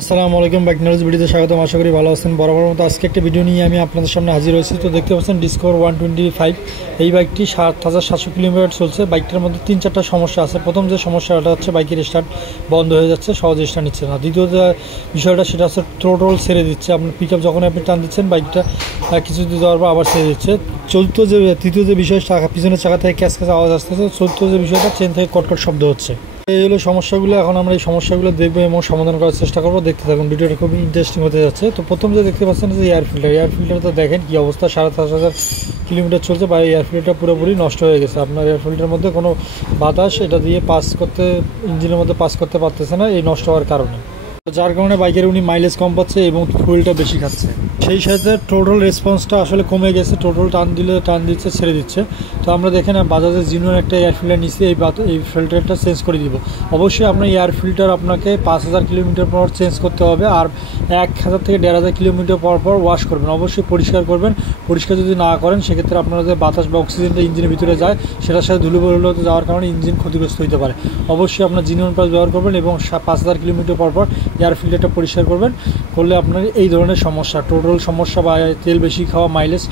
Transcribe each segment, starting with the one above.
আসসালামু আলাইকুম, bike knowledge ভিডিওতে স্বাগতম। আশা করি ভালো আছেন। বরাবর মতো আজকে একটা ভিডিও নিয়ে আমি আপনাদের সামনে হাজির হয়েছি। তো দেখতে পাচ্ছেন ডিসকভার 125 এই বাইকটি ৭৭০০ কিলোমিটার চলছে। বাইকটার মধ্যে ৩-৪টা সমস্যা আছে। প্রথম যে সমস্যাটা হচ্ছে বাইকের স্টার্ট বন্ধ হয়ে যাচ্ছে, সহজে স্টার্ট নিচ্ছে না। দ্বিতীয় যে বিষয়টা সেটা হচ্ছে থ্রোটল ছেড়ে দিচ্ছে। আপনার পিক আপ যখন আপনি টান দিচ্ছেন বাইকটা কিছু দিতে যাওয়ার পর আবার ছেড়ে দিচ্ছে। তৃতীয় যে বিষয় পিছনের চাকা থেকে ক্যাস আওয়াজ আসতেছে। চতুর্থ যে বিষয়টা চেন থেকে কটকট শব্দ হচ্ছে। এই হলো সমস্যাগুলো। এখন আমরা এই সমস্যাগুলো দেখবো এবং সমাধান করার চেষ্টা করবো। দেখতে থাকুন, ভিডিওটা খুবই ইন্টারেস্টিং হতে যাচ্ছে। তো প্রথম যে দেখতে পাচ্ছেন যে এয়ার ফিল্টার তো দেখেন কি অবস্থা। ৭,৫০০ কিলোমিটার চলছে বা এয়ার ফিল্টারটা পুরোপুরি নষ্ট হয়ে গেছে। আপনার এয়ার ফিল্টারের মধ্যে কোনো বাতাস এটা দিয়ে ইঞ্জিনের মধ্যে পাস করতে পারতেছে না এই নষ্ট হওয়ার কারণে, যার কারণে বাইকের উনি মাইলেজ কম পাচ্ছে এবং ফুয়েলটা বেশি খাচ্ছে। সেই সাথে টোটাল রেসপন্সটা আসলে কমে গেছে। টোটাল টান দিচ্ছে, ছেড়ে দিচ্ছে। তো আমরা দেখেন বাজাজের জিনুয়ার একটা এয়ার ফিল্টার নিচ্ছি, এই ফিল্টারটা চেঞ্জ করে দিব। অবশ্যই আপনার এয়ার ফিল্টার আপনাকে ৫,০০০ কিলোমিটার পর চেঞ্জ করতে হবে, আর ১,০০০ থেকে ১,৫০০ কিলোমিটার পর ওয়াশ করবেন। অবশ্যই পরিষ্কার করবেন। পরিষ্কার যদি না করেন সেক্ষেত্রে আপনার যে বাতাস বা অক্সিজেনটা ইঞ্জিনের ভিতরে যায় সেটার সাথে ধুলোবালিতে যাওয়ার কারণে ইঞ্জিন ক্ষতিগ্রস্ত হতে পারে। অবশ্যই আপনার জিনুয়ার প্লাস ব্যবহার করবেন এবং ৫,০০০ কিলোমিটার পর এয়ার ফিল্টারটা পরিষ্কার করবেন। করলে আপনার এই ধরনের সমস্যা, টোটাল সমস্যা বা তেল বেশি খাওয়া, মাইলেজ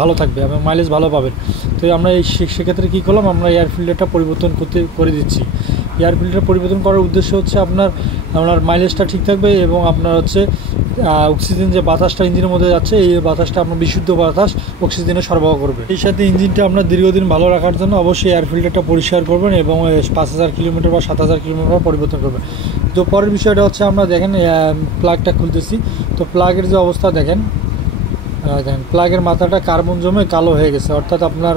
ভালো থাকবে এবং মাইলেজ ভালো পাবেন। তো আমরা সেক্ষেত্রে কী করলাম, আমরা এয়ার ফিল্টারটা পরিবর্তন করে দিচ্ছি। এয়ার ফিল্টার পরিবর্তন করার উদ্দেশ্য হচ্ছে আপনার মাইলেজটা ঠিক থাকবে এবং আপনার হচ্ছে অক্সিজেন যে বাতাসটা ইঞ্জিনের মধ্যে যাচ্ছে এই বাতাসটা আপনার বিশুদ্ধ বাতাস অক্সিজেনে সরবরাহ করবে। এই সাথে ইঞ্জিনটা আপনার দীর্ঘদিন ভালো রাখার জন্য অবশ্যই এয়ার ফিল্টারটা পরিষ্কার করবেন এবং ৫,০০০ কিলোমিটার বা ৭,০০০ কিলোমিটার পরিবর্তন করবেন। তো পরের বিষয়টা হচ্ছে আমরা দেখেন প্লাগটা খুলতেছি। তো প্লাগের যে অবস্থা দেখেন প্লাগের মাথাটা কার্বন জমে কালো হয়ে গেছে। অর্থাৎ আপনার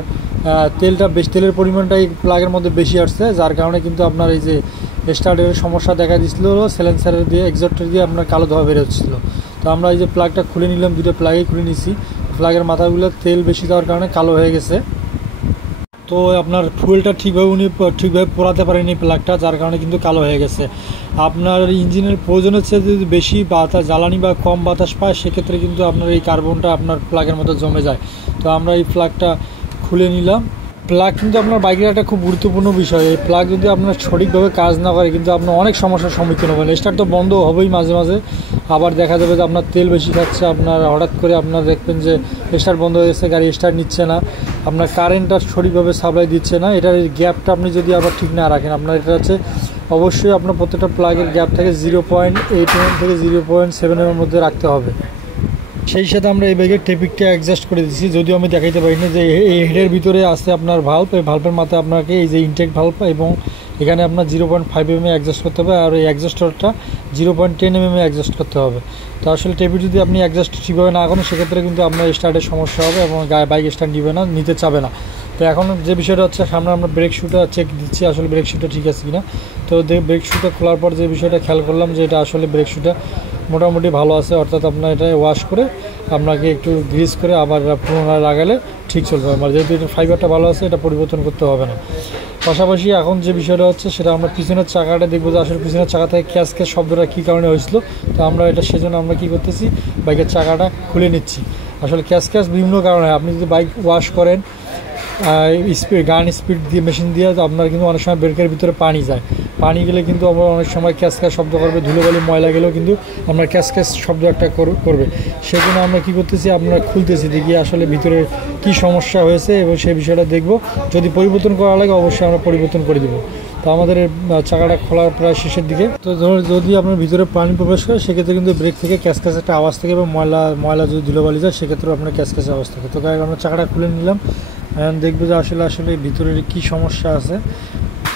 তেলের পরিমাণটা এই প্লাগের মধ্যে বেশি আসছে, যার কারণে কিন্তু আপনার এই যে স্টার্টের সমস্যা দেখা দিচ্ছিল। সাইলেন্সারের দিয়ে এক্সজস্টার দিয়ে আপনার কালো ধোয়া বেরোচ্ছিলো। তো আমরা এই যে প্লাগটা খুলে নিলাম, দুটো প্লাগই খুলে নিছি। প্লাগের মাথাগুলো তেল বেশি দেওয়ার কারণে কালো হয়ে গেছে। তো আপনার ফুয়েলটা ঠিকভাবে পোড়াতে পারেনি প্লাগটা, যার কারণে কিন্তু কালো হয়ে গেছে। আপনার ইঞ্জিনের প্রয়োজনের চেয়ে যদি বেশি বাতাস জ্বালানি বা কম বাতাস পায় সেক্ষেত্রে কিন্তু আপনার এই কার্বনটা আপনার প্লাগের মধ্যে জমে যায়। তো আমরা এই প্লাগটা খুলে নিলাম। প্লাগ কিন্তু আপনার বাইকের একটা খুব গুরুত্বপূর্ণ বিষয়। এই প্লাগ যদি আপনার সঠিকভাবে কাজ না করে কিন্তু আপনার অনেক সমস্যার সম্মুখীন হবেন। স্টার্ট তো বন্ধ হবেই মাঝে মাঝে, আবার দেখা যাবে যে আপনার তেল বেশি খাচ্ছে। আপনার হঠাৎ করে আপনার দেখবেন যে স্টার্ট বন্ধ হয়ে গেছে, গাড়ি স্টার্ট নিচ্ছে না, আপনার কারেন্টটা সঠিকভাবে সাপ্লাই দিচ্ছে না। এটার গ্যাপটা আপনি যদি আবার ঠিক না রাখেন, আপনার এটা হচ্ছে অবশ্যই আপনার প্রত্যেকটা প্লাগের গ্যাপ থেকে 0.8 mm থেকে 0.7 mm মধ্যে রাখতে হবে। সেই সাথে আমরা এই বাইকের টেপিকটা অ্যাডজাস্ট করে দিচ্ছি। যদিও আমি দেখাইতে পারি না যে এই হেডের ভিতরে আছে আপনার ভাল্ব। এই ভাল্বের মাথায় আপনাকে এই যে ইনটেক ভাল্ব এবং এখানে আপনার 0.5 mm অ্যাডজাস্ট করতে হবে, আর এই অ্যাডজাস্টারটা 0.10 mm অ্যাডজাস্ট করতে হবে। তো আসলে টেপিক যদি আপনি অ্যাডজাস্ট ঠিকভাবে না করেন সেক্ষেত্রে কিন্তু আপনার স্টার্টের সমস্যা হবে এবং বাইক স্টার্ট নিতে চাবে না। তো এখন যে বিষয়টা হচ্ছে, সামনে আমরা ব্রেক শুটা চেক দিচ্ছি আসলে ব্রেক শুটা ঠিক আছে কিনা। তো ব্রেক শুটা খোলার পর যে বিষয়টা খেয়াল করলাম যে এটা আসলে ব্রেক শুটা মোটামুটি ভালো আছে। অর্থাৎ আপনার এটা ওয়াশ করে আপনাকে একটু গ্রিস করে আবার পুনরায় লাগালে ঠিক চলবে। আমার যেহেতু এটা ফাইবারটা ভালো আছে, এটা পরিবর্তন করতে হবে না। পাশাপাশি এখন যে বিষয়টা হচ্ছে সেটা আমরা পিছনের চাকাটা দেখবো যে আসলে পিছনের চাকা থেকে ক্যাস শব্দটা কী কারণে হয়েছিল। তো আমরা এটা সেজন্য আমরা কী করতেছি, বাইকের চাকাটা খুলে নিচ্ছি। আসলে ক্যাস বিভিন্ন কারণে আপনি যদি বাইক ওয়াশ করেন গান স্পিড দিয়ে মেশিন দিয়ে, আপনার কিন্তু অনেক সময় ব্রেকের ভিতরে পানি যায়। পানি গেলে কিন্তু আমরা অনেক সময় ক্যাস শব্দ করবে, ধুলোবালি ময়লা গেলেও কিন্তু আপনার ক্যাস শব্দ একটা করবে। সেজন্য আমরা কী করতেছি, আমরা খুলতেছি দেখি আসলে ভিতরে কি সমস্যা হয়েছে এবং সেই বিষয়টা দেখব। যদি পরিবর্তন করা লাগে অবশ্যই আমরা পরিবর্তন করে দেবো। তো আমাদের চাকাটা খোলার প্রায় শেষের দিকে। তো ধরুন যদি আপনার ভিতরে পানি প্রবেশ করে সেক্ষেত্রে কিন্তু ব্রেক থেকে ক্যাস একটা আওয়াজ থাকে এবং ময়লা যদি ধুলোবালি যায় সেক্ষেত্রেও আপনার ক্যাস আওয়াজ থাকে। তো আমরা চাকাটা খুলে নিলাম, দেখবো যে আসলে ভিতরের কী সমস্যা আছে।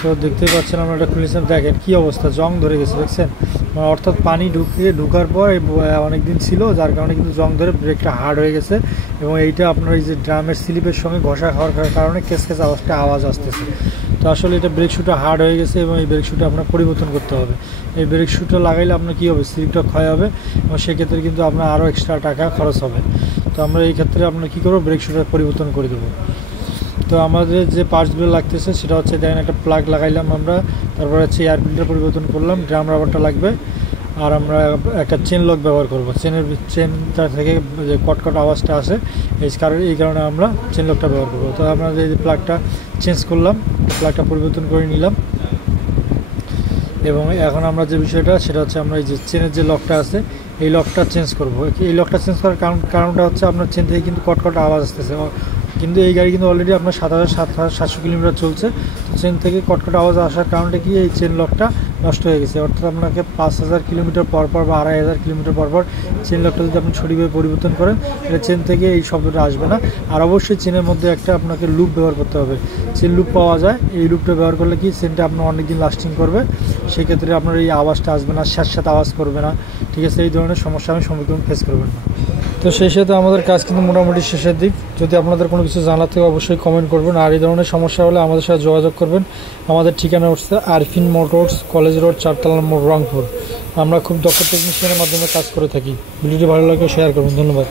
তো দেখতেই পাচ্ছেন আমরা এটা খুলেছিলাম, দেখেন কী অবস্থা, জং ধরে গেছে দেখছেন। অর্থাৎ পানি ঢুকার পর অনেক দিন ছিল, যার কারণে কিন্তু জং ধরে ব্রেকটা হার্ড হয়ে গেছে এবং এইটা আপনার এই যে ড্রামের স্লিপের সঙ্গে ঘষা খাওয়ার কারণে ক্যাস আওয়াজ আসতেছে। তো আসলে এটা ব্রেক শুটা হার্ড হয়ে গেছে এবং এই ব্রেক শুটা আপনার পরিবর্তন করতে হবে। এই ব্রেক শুটা লাগাইলে আপনার কী হবে, স্লিপটা ক্ষয় হবে এবং সেক্ষেত্রে কিন্তু আপনার আরও এক্সট্রা টাকা খরচ হবে। তো আমরা এই ক্ষেত্রে আপনার কী করবো, ব্রেক শুটা পরিবর্তন করে দেবো। তো আমাদের যে পার্টসগুলো লাগতেছে সেটা হচ্ছে দেখেন একটা প্লাগ লাগাইলাম আমরা, তারপরে হচ্ছে এয়ার ফিল্টার পরিবর্তন করলাম, ড্রাম রাবারটা লাগবে, আর আমরা একটা চেন লক ব্যবহার করব। চেনটা থেকে যে কটকট আওয়াজটা আসে এই কারণে আমরা চেন লকটা ব্যবহার করব। তো আমরা যে প্লাগটা চেঞ্জ করলাম, প্লাগটা পরিবর্তন করে নিলাম এবং এখন আমরা যে বিষয়টা সেটা হচ্ছে আমরা এই যে চেনের যে লকটা আছে এই লকটা চেঞ্জ করব। এই লকটা চেঞ্জ করার কারণটা হচ্ছে আপনার চেন থেকে কিন্তু কটকট আওয়াজ আসতেছে, কিন্তু এই গাড়ি কিন্তু অলরেডি আপনার 7,700 কিলোমিটার চলছে। তো চেন থেকে কটকট আওয়াজ আসার কারণটা কি, এই চেন লকটা নষ্ট হয়ে গেছে। অর্থাৎ আপনাকে 5,000 কিলোমিটার পর পর বা 2,500 কিলোমিটার পর পর চেন লকটা যদি আপনি সঠিকভাবে পরিবর্তন করেন, তাহলে চেন থেকে এই শব্দটা আসবে না। আর অবশ্যই চেনের মধ্যে একটা আপনাকে লুপ ব্যবহার করতে হবে। চেন লুপ পাওয়া যায়, এই লুপটা ব্যবহার করলে কি চেনটা আপনার অনেকদিন লাস্টিং করবে, সেক্ষেত্রে আপনার এই আওয়াজটা আসবে না, স্যাঁতস্যাঁত আওয়াজ করবে না। ঠিক আছে, এই ধরনের সমস্যা আমি সম্মুখীন ফেস করবেন না। তো সেই সাথে আমাদের কাজ কিন্তু মোটামুটি শেষের দিক। যদি আপনাদের কোনো কিছু জানার থেকে অবশ্যই কমেন্ট করবেন, আর এই ধরনের সমস্যা হলে আমাদের সাথে যোগাযোগ করবেন। আমাদের ঠিকানা হচ্ছে আরফিন মোটরস, কলেজ রোড, 4 নম্বর, রংপুর। আমরা খুব দক্ষ টেকনিশিয়ানের মাধ্যমে কাজ করে থাকি। ভিডিওটি ভালো লাগলে শেয়ার করবেন। ধন্যবাদ।